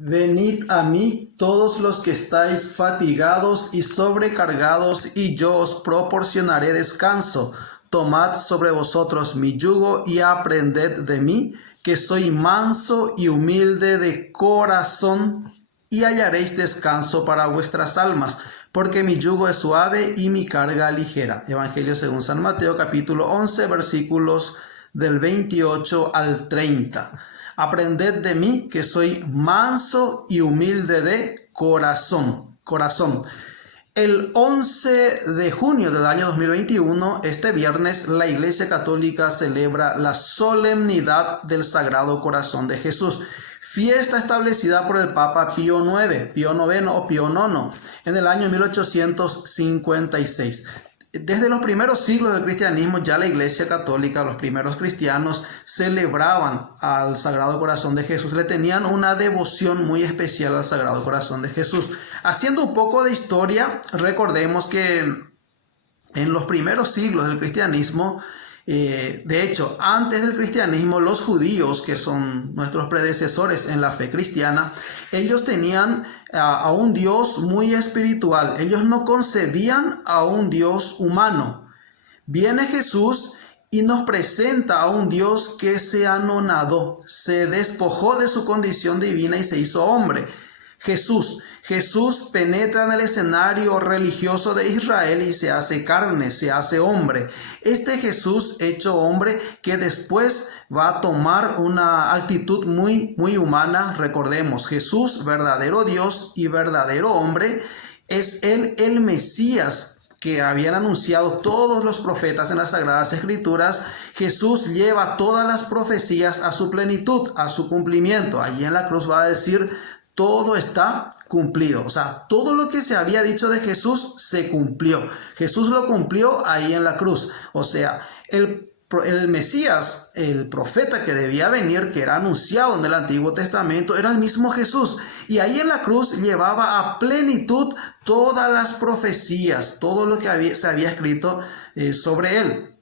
Venid a mí todos los que estáis fatigados y sobrecargados, y yo os proporcionaré descanso. Tomad sobre vosotros mi yugo y aprended de mí, que soy manso y humilde de corazón, y hallaréis descanso para vuestras almas, porque mi yugo es suave y mi carga ligera. Evangelio según San Mateo, capítulo 11, versículos del 28 al 30. Aprended de mí, que soy manso y humilde de corazón. El 11 de junio del año 2021, este viernes, la Iglesia Católica celebra la solemnidad del Sagrado Corazón de Jesús, fiesta establecida por el Papa Pío IX o Pío IX en el año 1856. Desde los primeros siglos del cristianismo, ya la Iglesia Católica, los primeros cristianos, celebraban al Sagrado Corazón de Jesús, le tenían una devoción muy especial al Sagrado Corazón de Jesús. Haciendo un poco de historia, recordemos que en los primeros siglos del cristianismo, de hecho, antes del cristianismo, los judíos, que son nuestros predecesores en la fe cristiana, ellos tenían a un Dios muy espiritual. Ellos no concebían a un Dios humano. Viene Jesús y nos presenta a un Dios que se anonadó, se despojó de su condición divina y se hizo hombre. Jesús penetra en el escenario religioso de Israel y se hace carne, se hace hombre. Este Jesús hecho hombre, que después va a tomar una actitud muy humana. Recordemos, Jesús, verdadero Dios y verdadero hombre, es Él el Mesías que habían anunciado todos los profetas en las Sagradas Escrituras. Jesús lleva todas las profecías a su plenitud, a su cumplimiento. Allí en la cruz va a decir: todo está cumplido. O sea, todo lo que se había dicho de Jesús se cumplió. Jesús lo cumplió ahí en la cruz. O sea, el Mesías, el profeta que debía venir, que era anunciado en el Antiguo Testamento, era el mismo Jesús. Y ahí en la cruz llevaba a plenitud todas las profecías, todo lo que se había escrito sobre él.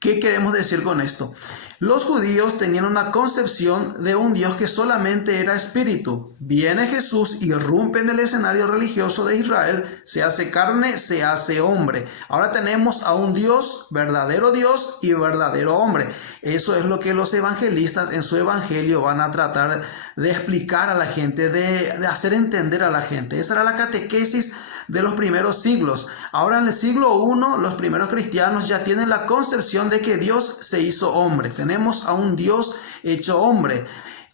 ¿Qué queremos decir con esto? Los judíos tenían una concepción de un Dios que solamente era espíritu. Viene Jesús, irrumpe en el escenario religioso de Israel, se hace carne, se hace hombre. Ahora tenemos a un Dios, verdadero Dios y verdadero hombre. Eso es lo que los evangelistas en su evangelio van a tratar de explicar a la gente, de hacer entender a la gente. Esa era la catequesis de los primeros siglos. Ahora en el siglo I, los primeros cristianos ya tienen la concepción de que Dios se hizo hombre. Tenemos a un Dios hecho hombre.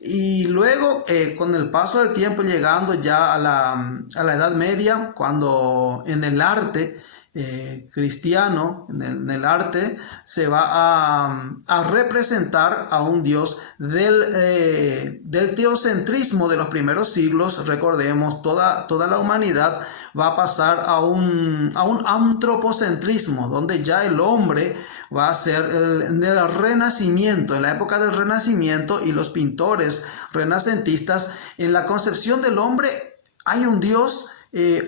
Y luego, con el paso del tiempo, llegando ya a la Edad Media, cuando en el arte cristiano, en el arte, se va a representar a un Dios del teocentrismo de los primeros siglos. Recordemos, toda la humanidad va a pasar a un antropocentrismo, donde ya el hombre va a ser del Renacimiento. En la época del Renacimiento, y los pintores renacentistas, en la concepción del hombre hay un Dios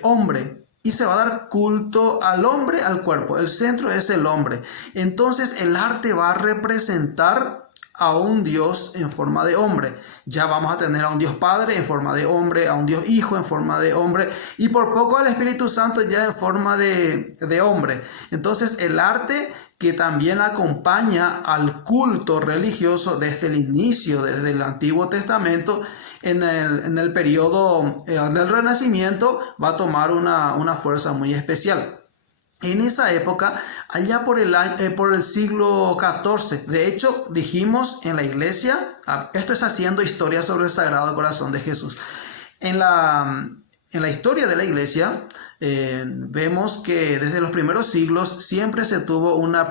hombre, y se va a dar culto al hombre, al cuerpo. El centro es el hombre. Entonces el arte va a representar a un Dios en forma de hombre. Ya vamos a tener a un Dios Padre en forma de hombre, a un Dios Hijo en forma de hombre, y por poco al Espíritu Santo ya en forma de hombre. Entonces el arte, que también acompaña al culto religioso desde el inicio, desde el Antiguo Testamento, en el periodo del Renacimiento, va a tomar una fuerza muy especial. En esa época, allá por el siglo XIV, de hecho, dijimos en la iglesia, esto es haciendo historia sobre el Sagrado Corazón de Jesús. En la historia de la iglesia, vemos que desde los primeros siglos siempre se tuvo una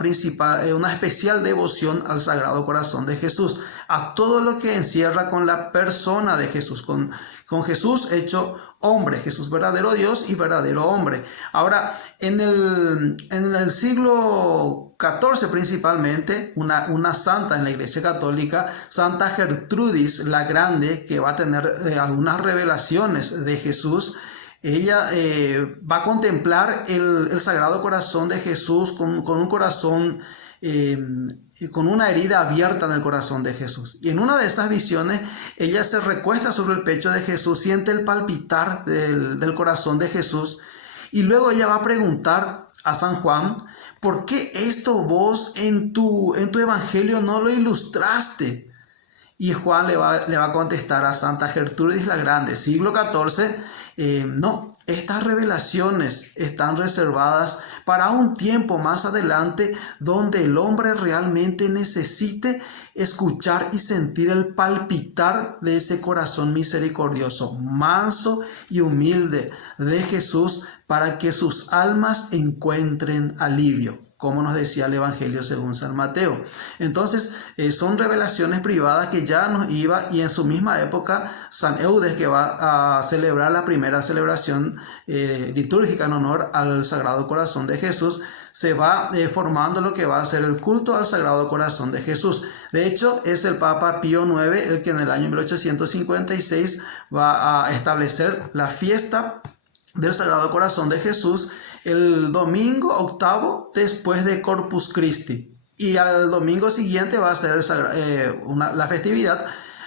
especial devoción al Sagrado Corazón de Jesús, a todo lo que encierra con la persona de Jesús, con Jesús hecho hombre, Jesús verdadero Dios y verdadero hombre. Ahora, en el siglo XIV principalmente, una santa en la Iglesia Católica, Santa Gertrudis la Grande, que va a tener algunas revelaciones de Jesús. Ella va a contemplar el Sagrado Corazón de Jesús con un corazón con una herida abierta en el corazón de Jesús. Y en una de esas visiones, ella se recuesta sobre el pecho de Jesús, siente el palpitar del corazón de Jesús, y luego ella va a preguntar a San Juan, ¿por qué esto vos en tu evangelio no lo ilustraste? Y Juan le va a contestar a Santa Gertrudis la Grande, siglo XIV, no, estas revelaciones están reservadas para un tiempo más adelante donde el hombre realmente necesite escuchar y sentir el palpitar de ese corazón misericordioso, manso y humilde de Jesús, para que sus almas encuentren alivio, como nos decía el Evangelio según San Mateo. Entonces, son revelaciones privadas que ya nos iba, y en su misma época, San Eudes, que va a celebrar la primera celebración litúrgica en honor al Sagrado Corazón de Jesús, se va formando lo que va a ser el culto al Sagrado Corazón de Jesús. De hecho, es el Papa Pío IX el que en el año 1856 va a establecer la fiesta del Sagrado Corazón de Jesús el domingo octavo después de Corpus Christi, y al domingo siguiente va a ser la festividad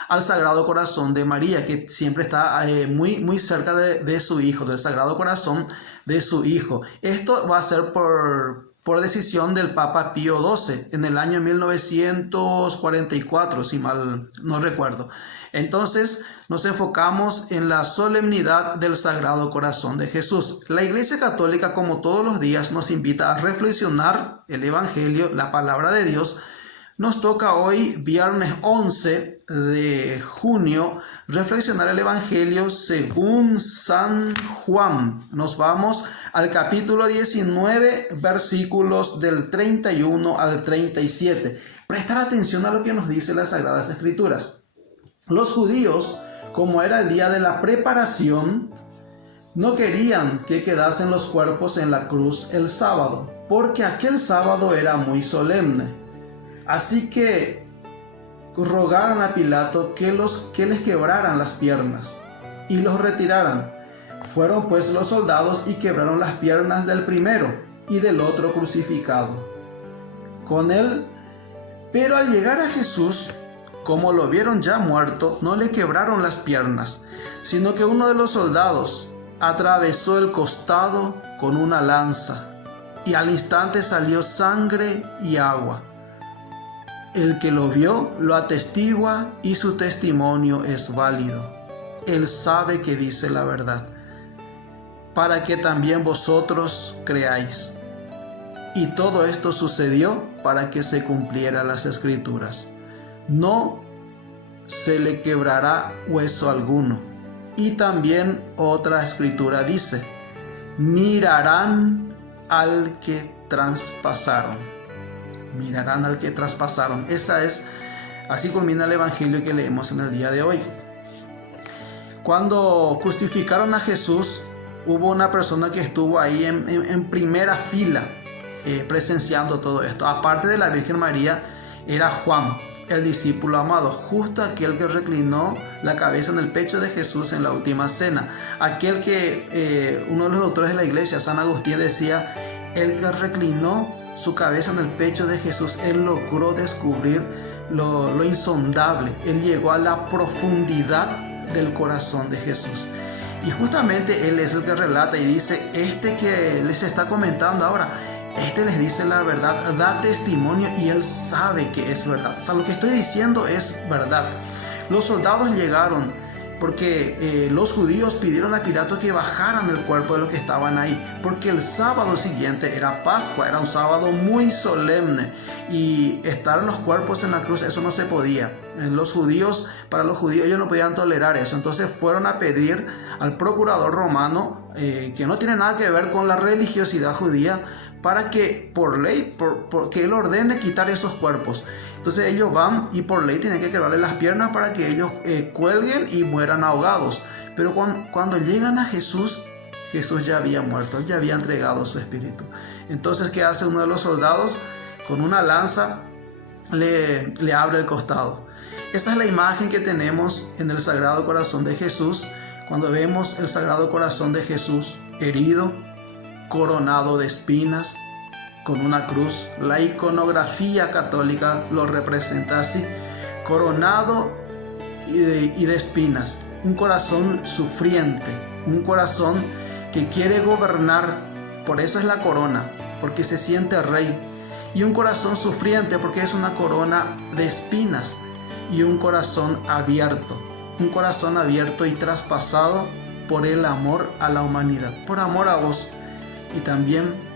al Sagrado Corazón de María, que siempre está muy cerca de su Hijo, del Sagrado Corazón de su Hijo. Esto va a ser por decisión del Papa Pío XII en el año 1944, si mal no recuerdo. Entonces nos enfocamos en la solemnidad del Sagrado Corazón de Jesús. La Iglesia Católica, como todos los días, nos invita a reflexionar el Evangelio, la palabra de Dios. Nos toca hoy, viernes 11 de junio, reflexionar el Evangelio según San Juan. Nos vamos al capítulo 19, versículos del 31 al 37. Prestar atención a lo que nos dice las Sagradas Escrituras. Los judíos, como era el día de la preparación, no querían que quedasen los cuerpos en la cruz el sábado, porque aquel sábado era muy solemne. Así que rogaron a Pilato que les quebraran las piernas y los retiraran. Fueron pues los soldados y quebraron las piernas del primero y del otro crucificado con él. Pero al llegar a Jesús, como lo vieron ya muerto, no le quebraron las piernas, sino que uno de los soldados atravesó el costado con una lanza, y al instante salió sangre y agua. El que lo vio lo atestigua, y su testimonio es válido. Él sabe que dice la verdad, para que también vosotros creáis. Y todo esto sucedió para que se cumpliera las Escrituras. No se le quebrará hueso alguno. Y también otra escritura dice: mirarán al que traspasaron. Mirarán al que traspasaron. Así culmina el Evangelio que leemos en el día de hoy. Cuando crucificaron a Jesús, hubo una persona que estuvo ahí en primera fila presenciando todo esto. Aparte de la Virgen María, era Juan, el discípulo amado, justo aquel que reclinó la cabeza en el pecho de Jesús en la última cena. Aquel que uno de los doctores de la iglesia, San Agustín, decía: el que reclinó su cabeza en el pecho de Jesús, él logró descubrir lo insondable. Él llegó a la profundidad del corazón de Jesús. Y justamente él es el que relata y dice: este que les está comentando ahora, este les dice la verdad, da testimonio, y él sabe que es verdad. O sea, lo que estoy diciendo es verdad. Los soldados llegaron porque los judíos pidieron a Pilato que bajaran el cuerpo de los que estaban ahí, porque el sábado siguiente era Pascua, era un sábado muy solemne, y estar los cuerpos en la cruz, eso no se podía. Para los judíos, ellos no podían tolerar eso. Entonces fueron a pedir al procurador romano, que no tiene nada que ver con la religiosidad judía, para que por ley, que él ordene quitar esos cuerpos. Entonces ellos van y por ley tienen que quebrarle las piernas para que ellos cuelguen y mueran ahogados. Pero cuando llegan a Jesús, Jesús ya había muerto, ya había entregado su espíritu. Entonces, ¿qué hace uno de los soldados? Con una lanza le abre el costado. Esa es la imagen que tenemos en el Sagrado Corazón de Jesús, cuando vemos el Sagrado Corazón de Jesús herido, coronado de espinas, con una cruz. La iconografía católica lo representa así, coronado y de espinas, un corazón sufriente, un corazón que quiere gobernar, por eso es la corona, porque se siente rey, y un corazón sufriente porque es una corona de espinas, y un corazón abierto y traspasado por el amor a la humanidad, por amor a vos, y también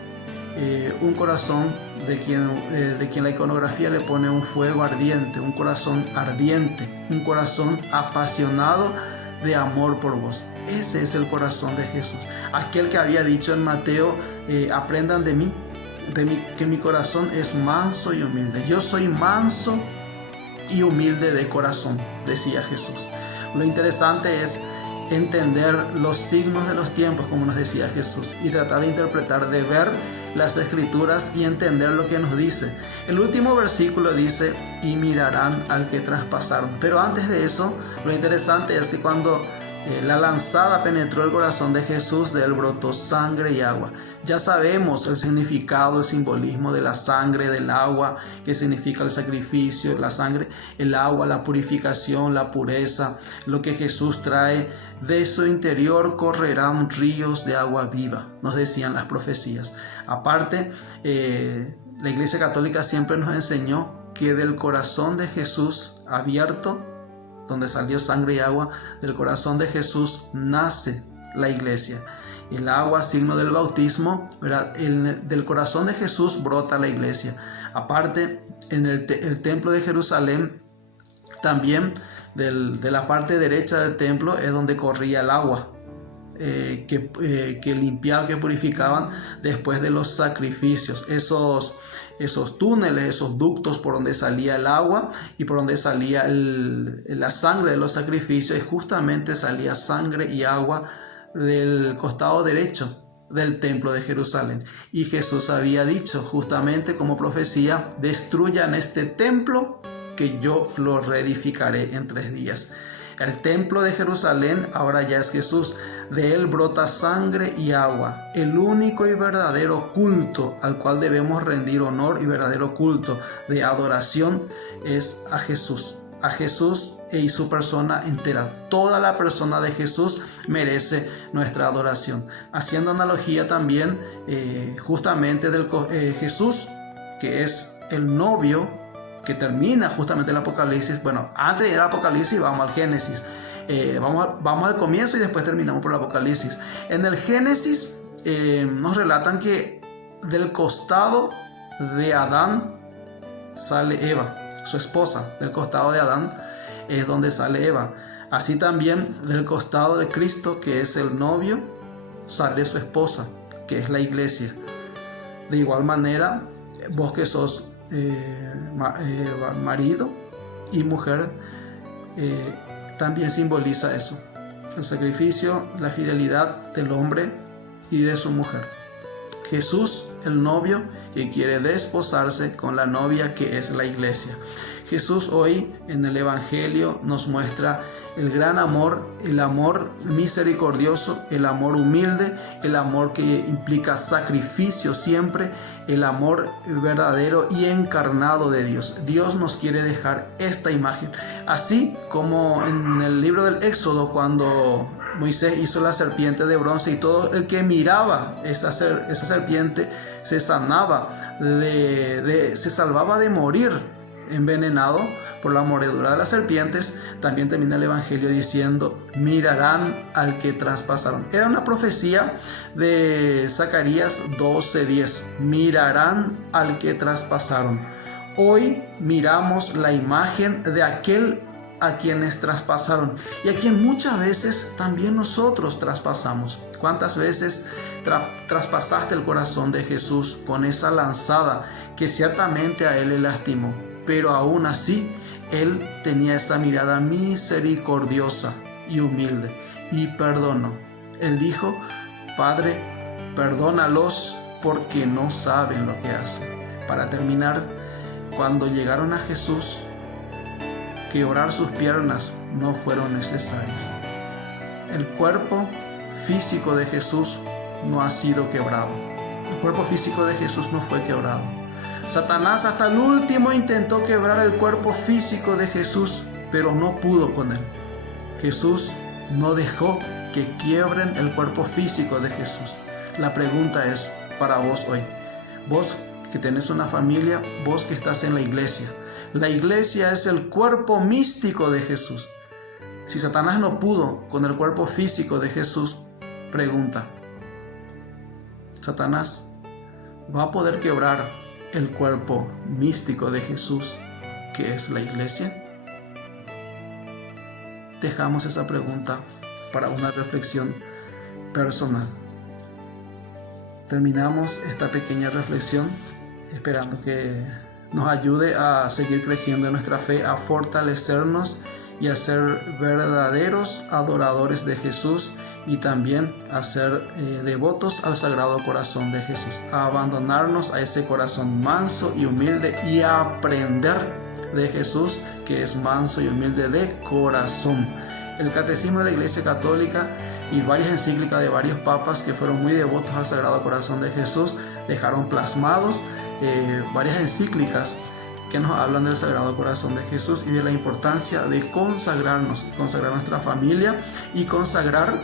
un corazón de quien la iconografía le pone un fuego ardiente, un corazón ardiente, un corazón apasionado de amor por vos. Ese es el corazón de Jesús, aquel que había dicho en Mateo, aprendan de mí, que mi corazón es manso y humilde. Yo soy manso y humilde de corazón, decía Jesús. Lo interesante es entender los signos de los tiempos, como nos decía Jesús, y tratar de interpretar, de ver las escrituras y entender lo que nos dice. El último versículo dice, y mirarán al que traspasaron. Pero antes de eso, lo interesante es que cuando la lanzada penetró el corazón de Jesús, de él brotó sangre y agua. Ya sabemos el significado, el simbolismo de la sangre, del agua, que significa el sacrificio, la sangre, el agua, la purificación, la pureza, lo que Jesús trae. De su interior correrán ríos de agua viva, nos decían las profecías. Aparte, la Iglesia Católica siempre nos enseñó que del corazón de Jesús abierto, donde salió sangre y agua, del corazón de Jesús nace la iglesia. El agua, signo del bautismo, ¿verdad? Del corazón de Jesús brota la iglesia. Aparte, en el templo de Jerusalén, también de la parte derecha del templo es donde corría el agua, que limpiaban, que purificaban después de los sacrificios. Esos túneles, esos ductos por donde salía el agua y por donde salía la sangre de los sacrificios, y justamente salía sangre y agua del costado derecho del templo de Jerusalén. Y Jesús había dicho, justamente como profecía, destruyan este templo que yo lo reedificaré en 3 días. El templo de Jerusalén ahora ya es Jesús. De él brota sangre y agua. El único y verdadero culto al cual debemos rendir honor y verdadero culto de adoración es a Jesús. A Jesús y su persona entera. Toda la persona de Jesús merece nuestra adoración. Haciendo analogía también justamente del Jesús, que es el novio, que termina justamente el Apocalipsis. Bueno, antes de ir al Apocalipsis vamos al Génesis. Vamos al comienzo y después terminamos por el Apocalipsis. En el Génesis nos relatan que del costado de Adán sale Eva, su esposa. Del costado de Adán es donde sale Eva. Así también del costado de Cristo, que es el novio, sale su esposa, que es la iglesia. De igual manera, vos que sos marido y mujer, también simboliza eso, el sacrificio, la fidelidad del hombre y de su mujer. Jesús, el novio que quiere desposarse con la novia que es la iglesia. Jesús hoy en el Evangelio nos muestra el gran amor, el amor misericordioso, el amor humilde, el amor que implica sacrificio siempre, el amor verdadero y encarnado de Dios. Dios nos quiere dejar esta imagen. Así como en el libro del Éxodo, cuando Moisés hizo la serpiente de bronce y todo el que miraba esa serpiente se sanaba, se salvaba de morir envenenado por la mordedura de las serpientes. También termina el Evangelio diciendo, mirarán al que traspasaron. Era una profecía de Zacarías 12:10. Mirarán al que traspasaron. Hoy miramos la imagen de aquel a quienes traspasaron y a quien muchas veces también nosotros traspasamos. ¿Cuántas veces traspasaste el corazón de Jesús con esa lanzada que ciertamente a él le lastimó? Pero aún así, él tenía esa mirada misericordiosa y humilde y perdonó. Él dijo, Padre, perdónalos porque no saben lo que hacen. Para terminar, cuando llegaron a Jesús, quebrar sus piernas no fueron necesarias. El cuerpo físico de Jesús no ha sido quebrado. El cuerpo físico de Jesús no fue quebrado. Satanás hasta el último intentó quebrar el cuerpo físico de Jesús, pero no pudo con él. Jesús no dejó que quiebren el cuerpo físico de Jesús. La pregunta es para vos hoy. Vos que tenés una familia, vos que estás en la iglesia. La iglesia es el cuerpo místico de Jesús. Si Satanás no pudo con el cuerpo físico de Jesús, pregunta, ¿Satanás va a poder quebrar el cuerpo místico de Jesús, que es la iglesia? Dejamos esa pregunta para una reflexión personal. Terminamos esta pequeña reflexión esperando que nos ayude a seguir creciendo en nuestra fe, a fortalecernos y a ser verdaderos adoradores de Jesús y también a ser devotos al Sagrado Corazón de Jesús, a abandonarnos a ese corazón manso y humilde y a aprender de Jesús, que es manso y humilde de corazón. El Catecismo de la Iglesia Católica y varias encíclicas de varios papas que fueron muy devotos al Sagrado Corazón de Jesús dejaron plasmados varias encíclicas que nos hablan del Sagrado Corazón de Jesús y de la importancia de consagrarnos, consagrar nuestra familia y consagrar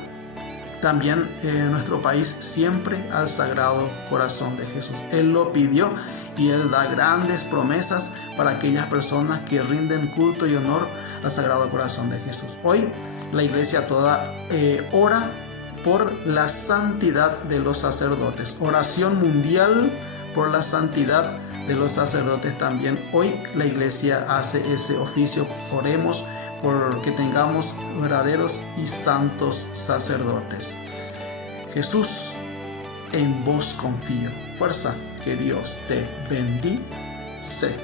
también nuestro país siempre al Sagrado Corazón de Jesús. Él lo pidió y Él da grandes promesas para aquellas personas que rinden culto y honor al Sagrado Corazón de Jesús. Hoy la iglesia toda ora por la santidad de los sacerdotes. Oración mundial por la santidad de los sacerdotes también. Hoy la iglesia hace ese oficio. Oremos porque tengamos verdaderos y santos sacerdotes. Jesús, en vos confío. Fuerza, que Dios te bendice.